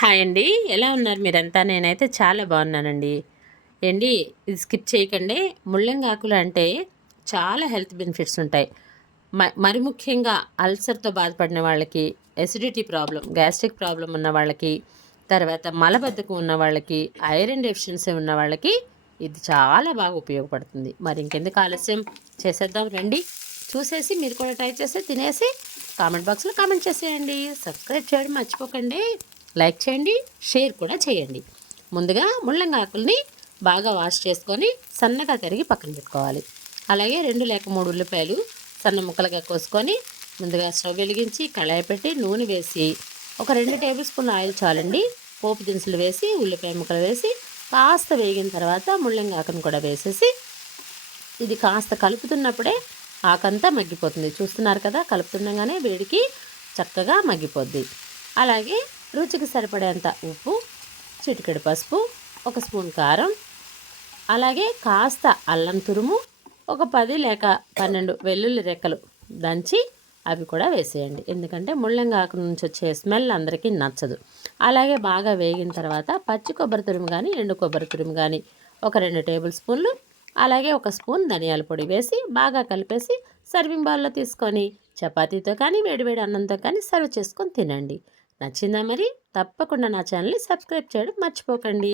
Hi అండి. ఎలా ఉన్నారు మీరంతా? నేనైతే చాలా బాగున్నానండి. ఏండి ఇది స్కిప్ చేయకండి. ముళ్ళంగాకులు అంటే చాలా హెల్త్ బెనిఫిట్స్ ఉంటాయి. మరి ముఖ్యంగా అల్సర్తో బాధపడిన వాళ్ళకి ఎసిడిటీ ప్రాబ్లం గ్యాస్ట్రిక్ ప్రాబ్లం ఉన్న వాళ్ళకి తర్వాత మలబద్ధకం ఉన్న వాళ్ళకి ఐరన్ డెఫిషియన్సీ ఉన్న వాళ్ళకి ఇది చాలా బాగా ఉపయోగపడుతుంది. మరి ఇంకెందుకు ఆలస్యం? చేసేద్దాం రండి. చూసేసి మీరు కూడా ట్రై చేసి తినేసి కామెంట్ బాక్స్లో కామెంట్ చేసేయండి. సబ్స్క్రైబ్ చేయడం మర్చిపోకండి. లైక్ చేయండి షేర్ కూడా చేయండి. ముందుగా ముళ్ళంగాకుల్ని బాగా వాష్ చేసుకొని సన్నగా తరిగి పక్కన పెట్టుకోవాలి. అలాగే రెండు లేక మూడు ఉల్లిపాయలు సన్న ముక్కలుగా కోసుకొని ముందుగా స్టవ్ వెలిగించి కళాయి పెట్టి నూనె వేసి ఒక రెండు టేబుల్ స్పూన్ ఆయిల్ చాలండి. పోపు దినుసులు వేసి ఉల్లిపాయ ముక్కలు వేసి కాస్త వేగిన తర్వాత ముళ్ళంగాకును కూడా వేసేసి ఇది కాస్త కలుపుతున్నప్పుడే ఆకంతా మగ్గిపోతుంది. చూస్తున్నారు కదా కలుపుతుండగానే వేడికి చక్కగా మగ్గిపోద్ది. అలాగే రుచికి సరిపడేంత ఉప్పు చిటికెడు పసుపు ఒక స్పూన్ కారం అలాగే కాస్త అల్లం తురుము ఒక పది లేక పన్నెండు వెల్లుల్లి రెక్కలు దంచి అవి కూడా వేసేయండి. ఎందుకంటే ముళ్ళంగాకు నుంచి వచ్చే స్మెల్ అందరికీ నచ్చదు. అలాగే బాగా వేగిన తర్వాత పచ్చి కొబ్బరి తురుము కానీ ఎండు కొబ్బరి తురుము కానీ ఒక రెండు టేబుల్ స్పూన్లు అలాగే ఒక స్పూన్ ధనియాల పొడి వేసి బాగా కలిపేసి సర్వింగ్ బౌల్లో తీసుకొని చపాతీతో కానీ వేడివేడి అన్నంతో కానీ సర్వ్ చేసుకొని తినండి. నచ్చిందా మరి? తప్పకుండా నా ఛానల్ని సబ్స్క్రైబ్ చేయడం మర్చిపోకండి.